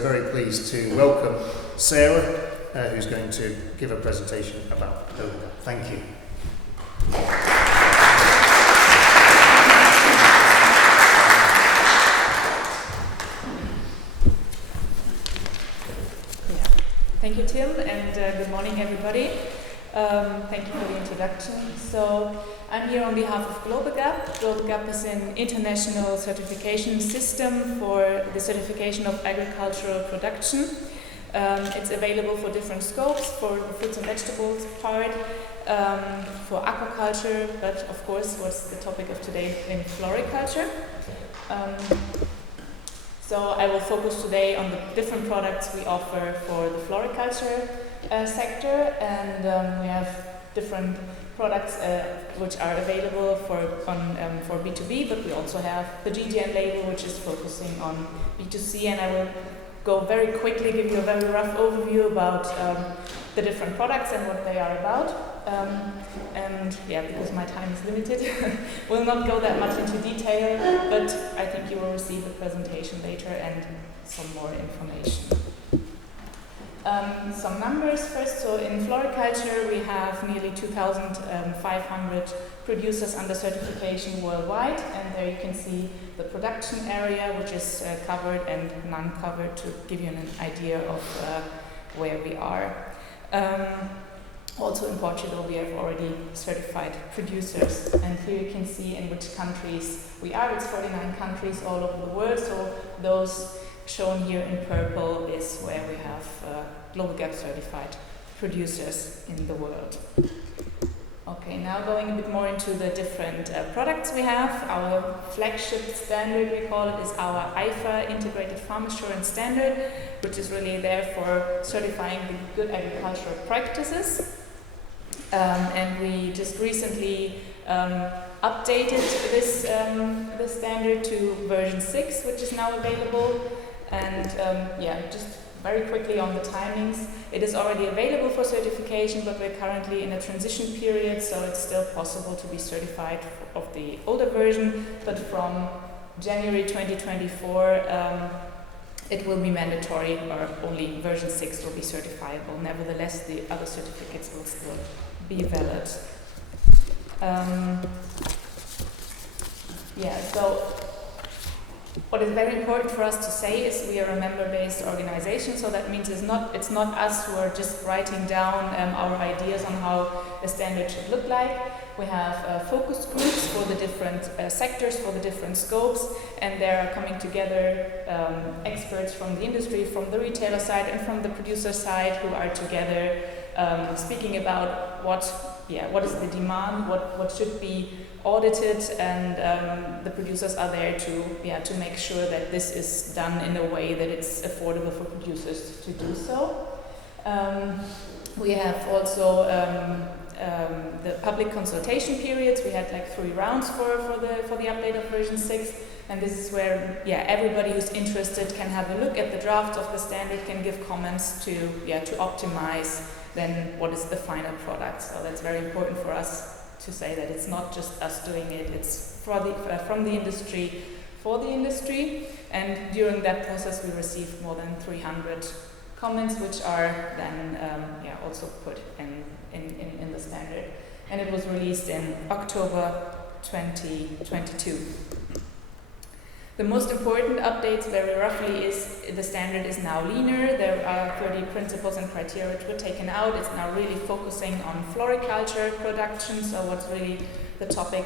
Very pleased to welcome Sarah, who's going to give a presentation about GLOBALG.A.P. Thank you. Thank you, Tim, and good morning, everybody. Thank you for the introduction. So, I'm here on behalf of GLOBALG.A.P. GLOBALG.A.P is an international certification system for the certification of agricultural production. It's available for different scopes, for the fruits and vegetables part, for aquaculture, but of course, what's the topic of today in floriculture. So I will focus today on the different products we offer for the floriculture sector, and we have different products which are available for B2B, but we also have the GGN label, which is focusing on B2C, and I will go very quickly, give you a very rough overview about the different products and what they are about. And yeah, because my time is limited, we'll not go that much into detail, but I think you will receive the presentation later and some more information. Some numbers first. So in floriculture, we have nearly 2,500 producers under certification worldwide, and there you can see the production area, which is covered and non-covered, to give you an idea of where we are. Also in Portugal, we have already certified producers, and here you can see in which countries we are. It's 49 countries all over the world, so those shown here in purple is where we have GLOBALG.A.P. certified producers in the world. Okay, now going a bit more into the different products we have. Our flagship standard, we call it, is our IFA, Integrated Farm Assurance Standard, which is really there for certifying the good agricultural practices. And we just recently updated this standard to version 6, which is now available. And yeah, just very quickly on the timings. It is already available for certification, but we're currently in a transition period, so it's still possible to be certified of the older version. But from January 2024, it will be mandatory, or only version 6 will be certifiable. Nevertheless, the other certificates will still be valid. Yeah, so what is very important for us to say is we are a member-based organization, so that means it's not us who are just writing down our ideas on how a standard should look like. We have focus groups for the different sectors, for the different scopes, and they are coming together experts from the industry, from the retailer side and from the producer side, who are together speaking about what is the demand, what should be audited, and the producers are there to make sure that this is done in a way that it's affordable for producers to do so. We have also the public consultation periods. We had like 3 rounds for the update of version 6, and this is where everybody who's interested can have a look at the draft of the standard, can give comments to optimize then what is the final product. So that's very important for us to say that it's not just us doing it, it's from the industry for the industry. And during that process we received more than 300 comments, which are then also put in the standard. And it was released in October 2022. The most important updates, very roughly, is the standard is now leaner. There are 30 principles and criteria which were taken out. It's now really focusing on floriculture production, so what's really the topic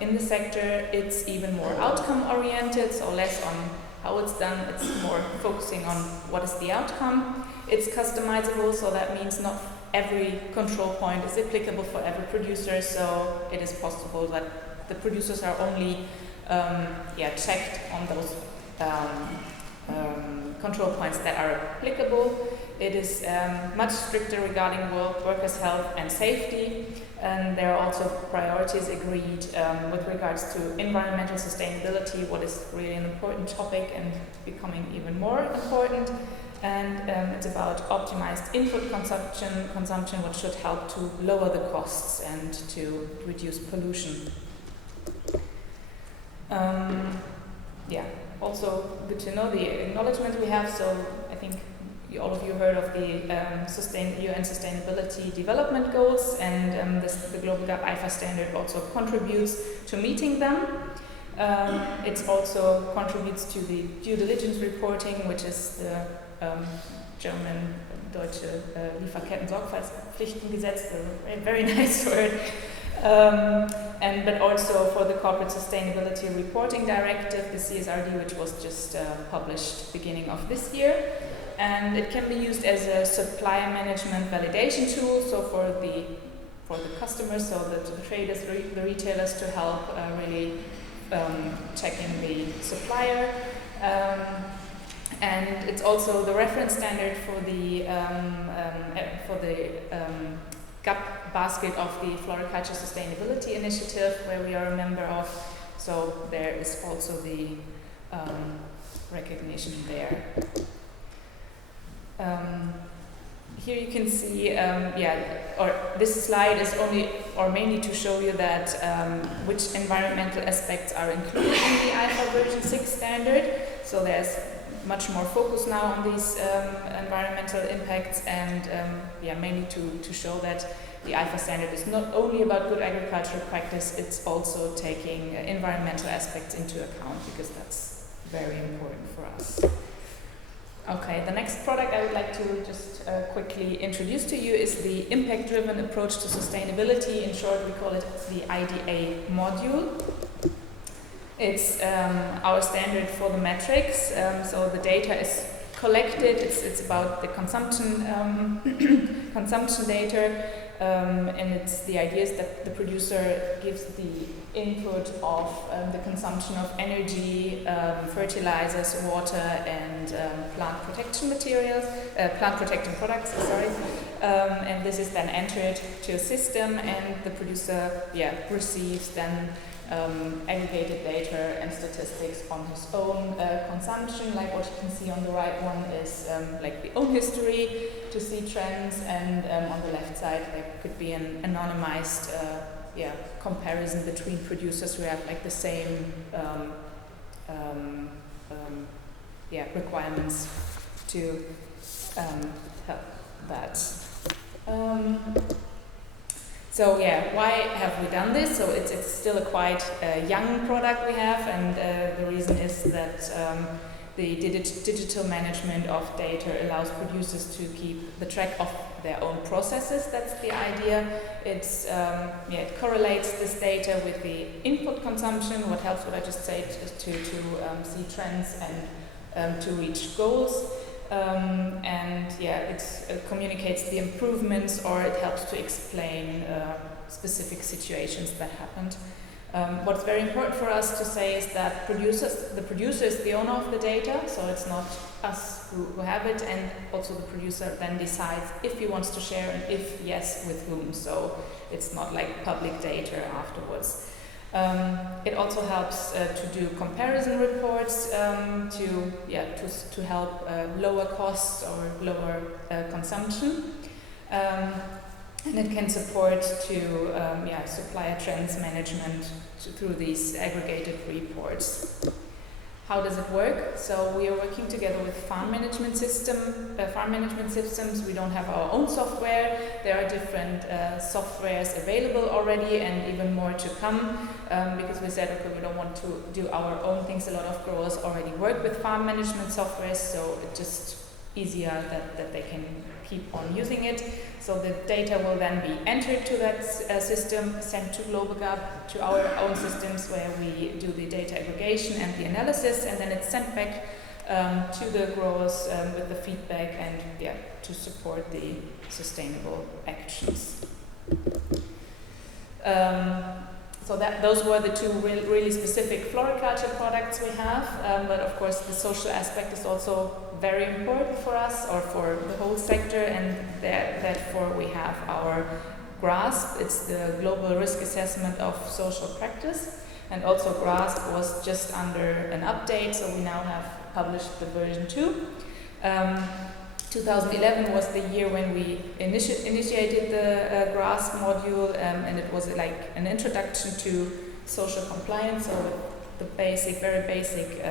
in the sector. It's even more outcome oriented, so less on how it's done, it's more focusing on what is the outcome. It's customizable, so that means not every control point is applicable for every producer, so it is possible that the producers are only checked on those control points that are applicable. It is much stricter regarding workers' health and safety, and there are also priorities agreed with regards to environmental sustainability, what is really an important topic and becoming even more important. And it's about optimized input consumption, which should help to lower the costs and to reduce pollution. also good to know the acknowledgement we have. So I think all of you heard of the UN Sustainability Development Goals, and the GLOBAL.A.P IFA standard also contributes to meeting them. It also contributes to the due diligence reporting, which is the German Deutsche Lieferketten-Sorgfaltspflichtengesetz, a very nice word. But also for the Corporate Sustainability Reporting Directive, the CSRD, which was just published beginning of this year. And it can be used as a supplier management validation tool, so for the customers, so the traders, the retailers, to help really checking the supplier. And it's also the reference standard for the GAP basket of the Floriculture Sustainability Initiative, where we are a member of. So there is also the recognition there. Here you can see, this slide is mainly to show you that which environmental aspects are included in the IFA version 6 standard. So there's much more focus now on these environmental impacts, and mainly to show that the IFA standard is not only about good agricultural practice, it's also taking environmental aspects into account, because that's very important for us. Okay, the next product I would like to just quickly introduce to you is the impact-driven approach to sustainability. In short, we call it the IDA module. It's our standard for the metrics. So the data is collected. It's about the consumption data, and the idea is that the producer gives the input of the consumption of energy, fertilizers, water, and plant protection materials, plant protecting products. Sorry, and this is then entered to a system, and the producer receives then aggregated data and statistics on his own consumption. Like what you can see on the right one is like the own history to see trends, and on the left side there could be an anonymized comparison between producers who have like the same requirements to help that. So why have we done this? So it's still a quite young product we have, and the reason is that the digital management of data allows producers to keep the track of their own processes. That's the idea. It correlates this data with the input consumption. What helps, what I just said, is to see trends and to reach goals. It communicates the improvements, or it helps to explain specific situations that happened. What's very important for us to say is that the producer is the owner of the data, so it's not us who have it, and also the producer then decides if he wants to share, and if yes, with whom. So it's not like public data afterwards. It also helps to do comparison reports to help lower costs or lower consumption. And it can support to supplier trends management through these aggregated reports. How does it work? So we are working together with farm management systems. We don't have our own software. There are different softwares available already, and even more to come, because we said, okay, we don't want to do our own things. A lot of growers already work with farm management software, so it's just easier that they can keep on using it. So the data will then be entered to that system, sent to GLOBAL.A.P, to our own systems, where we do the data aggregation and the analysis, and then it's sent back to the growers with the feedback and to support the sustainable actions. So those were the two really specific floriculture products we have, but of course the social aspect is also very important for us, or for the whole sector, and therefore we have our GRASP. It's the Global Risk Assessment of Social Practice, and also GRASP was just under an update, so we now have published the version 2. 2011 was the year when we initiated the GRASP module, and it was like an introduction to social compliance, so the very basic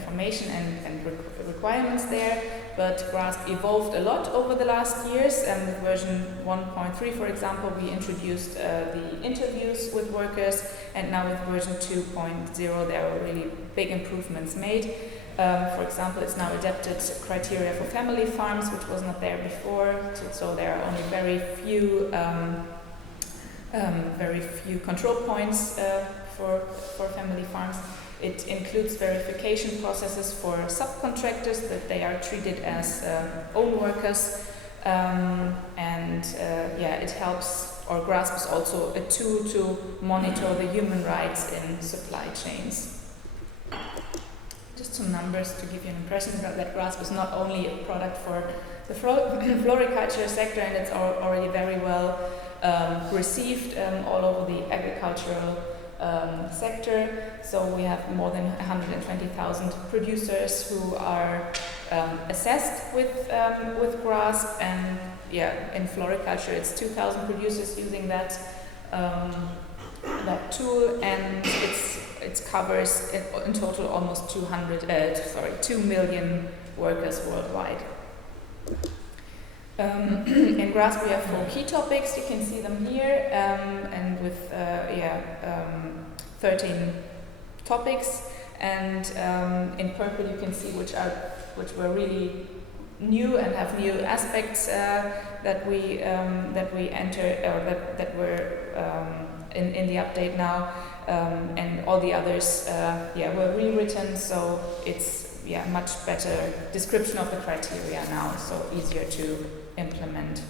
information and requirements there, but GRASP evolved a lot over the last years. With version 1.3, for example, we introduced the interviews with workers, and now with version 2.0 there are really big improvements made. For example, it's now adapted criteria for family farms, which was not there before, so there are only very few control points for family farms. It includes verification processes for subcontractors, that they are treated as own workers, it helps, or GRASP is also a tool to monitor the human rights in supply chains. Just some numbers to give you an impression that GRASP is not only a product for the floriculture sector, and it's already very well received all over the agricultural sector. So we have more than 120,000 producers who are assessed with GRASP, and in floriculture it's 2,000 producers using that tool, and it covers in total almost 2 million workers worldwide. In GRASP we have 4 key topics, you can see them here, and with 13 topics, and in purple you can see which were really new and have new aspects that we enter, or that were in the update now, and all the others were rewritten, so it's much better description of the criteria now, so easier to implement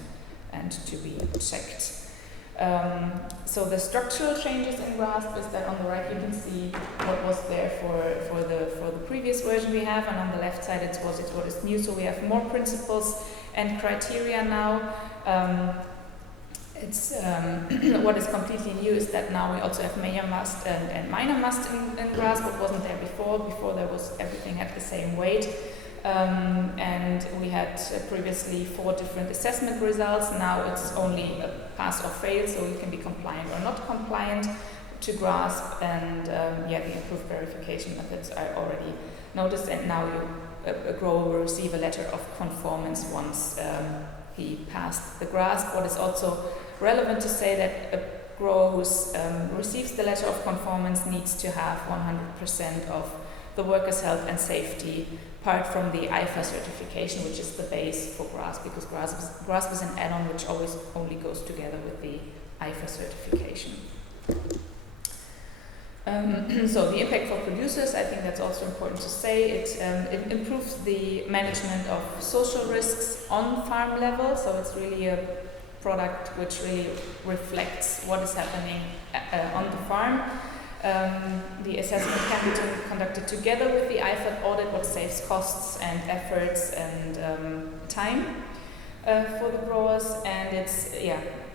and to be checked. So the structural changes in GRASP is that on the right you can see what was there for the previous version we have, and on the left side it's what is new. So we have more principles and criteria now. What is completely new is that now we also have major must and minor must in GRASP. What wasn't there before. Before there was everything at the same weight. And we had previously 4 different assessment results. Now it's only a pass or fail, so you can be compliant or not compliant to GRASP, and the improved verification methods I already noticed, and now a grower will receive a letter of conformance once he passed the GRASP. What is also relevant to say that a grower who receives the letter of conformance needs to have 100% of the workers' health and safety part from the IFA certification, which is the base for GRASP, because GRASP is an add-on which always only goes together with the IFA certification. So the impact for producers, I think that's also important to say. It improves the management of social risks on farm level, so it's really a product which really reflects what is happening on the farm. The assessment can be conducted together with the IFAD audit, what saves costs and efforts and time for the growers, and it's,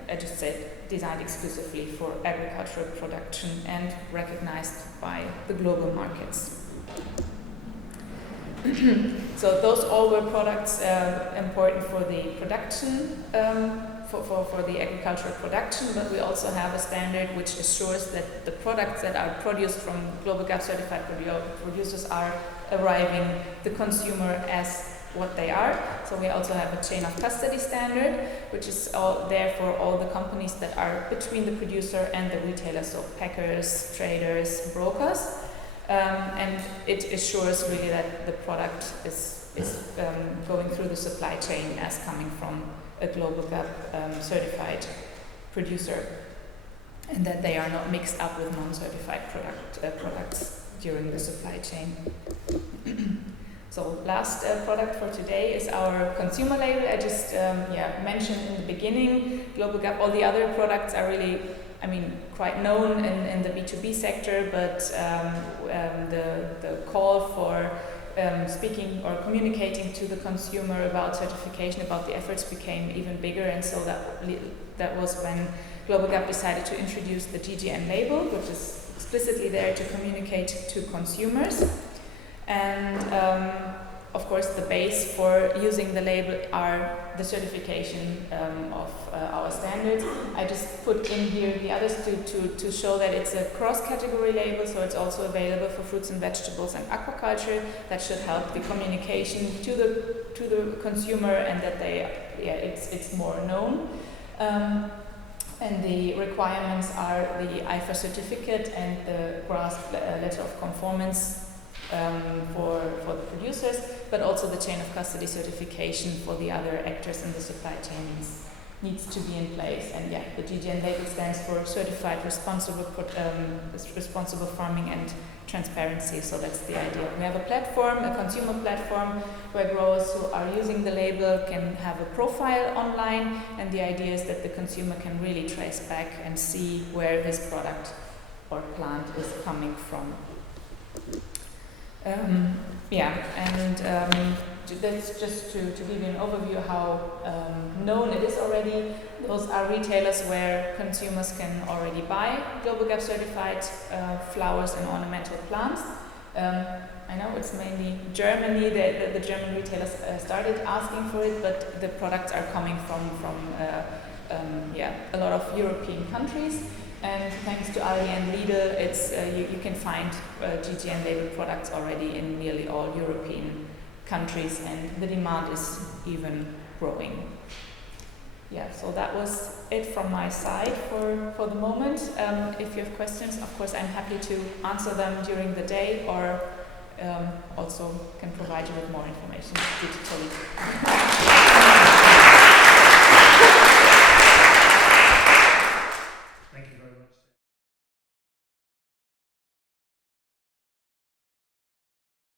I just said, designed exclusively for agricultural production and recognized by the global markets. So those all were products important for the production, for the agricultural production, but we also have a standard which assures that the products that are produced from GLOBAL.Ga.P certified producers are arriving the consumer as what they are. So we also have a chain of custody standard, which is all there for all the companies that are between the producer and the retailer, so packers, traders, brokers, and it assures really that the product is going through the supply chain as coming from a GLOBAL.Ga.P certified producer, and that they are not mixed up with non-certified products during the supply chain. So last product for today is our consumer label. I just mentioned in the beginning, GLOBAL.Ga.P. All the other products are really, quite known in the B2B sector, but the call for speaking or communicating to the consumer about certification, about the efforts, became even bigger, and so that was when GLOBAL.Ga.P. decided to introduce the GGN label, which is explicitly there to communicate to consumers. And of course, the base for using the label are the certification of our standards. I just put in here the others to show that it's a cross-category label, so it's also available for fruits and vegetables and aquaculture. That should help the communication to the consumer, and that it's more known. And the requirements are the IFA certificate and the GRAS letter of conformance for the producers, but also the chain of custody certification for the other actors in the supply chain needs to be in place. And yeah, the GGN label stands for Certified Responsible Farming and Transparency, so that's the idea. We have a platform, a consumer platform, where growers who are using the label can have a profile online, and the idea is that the consumer can really trace back and see where his product or plant is coming from. That's just to give you an overview how known it is already. Those are retailers where consumers can already buy GLOBALG.A.P certified flowers and ornamental plants. I know it's mainly Germany, the German retailers started asking for it, but the products are coming from a lot of European countries. And thanks to Aldi and Lidl, it's you can find GGN labeled products already in nearly all European countries, and the demand is even growing. Yeah, so that was it from my side for the moment. If you have questions, of course, I'm happy to answer them during the day, or also can provide you with more information digitally.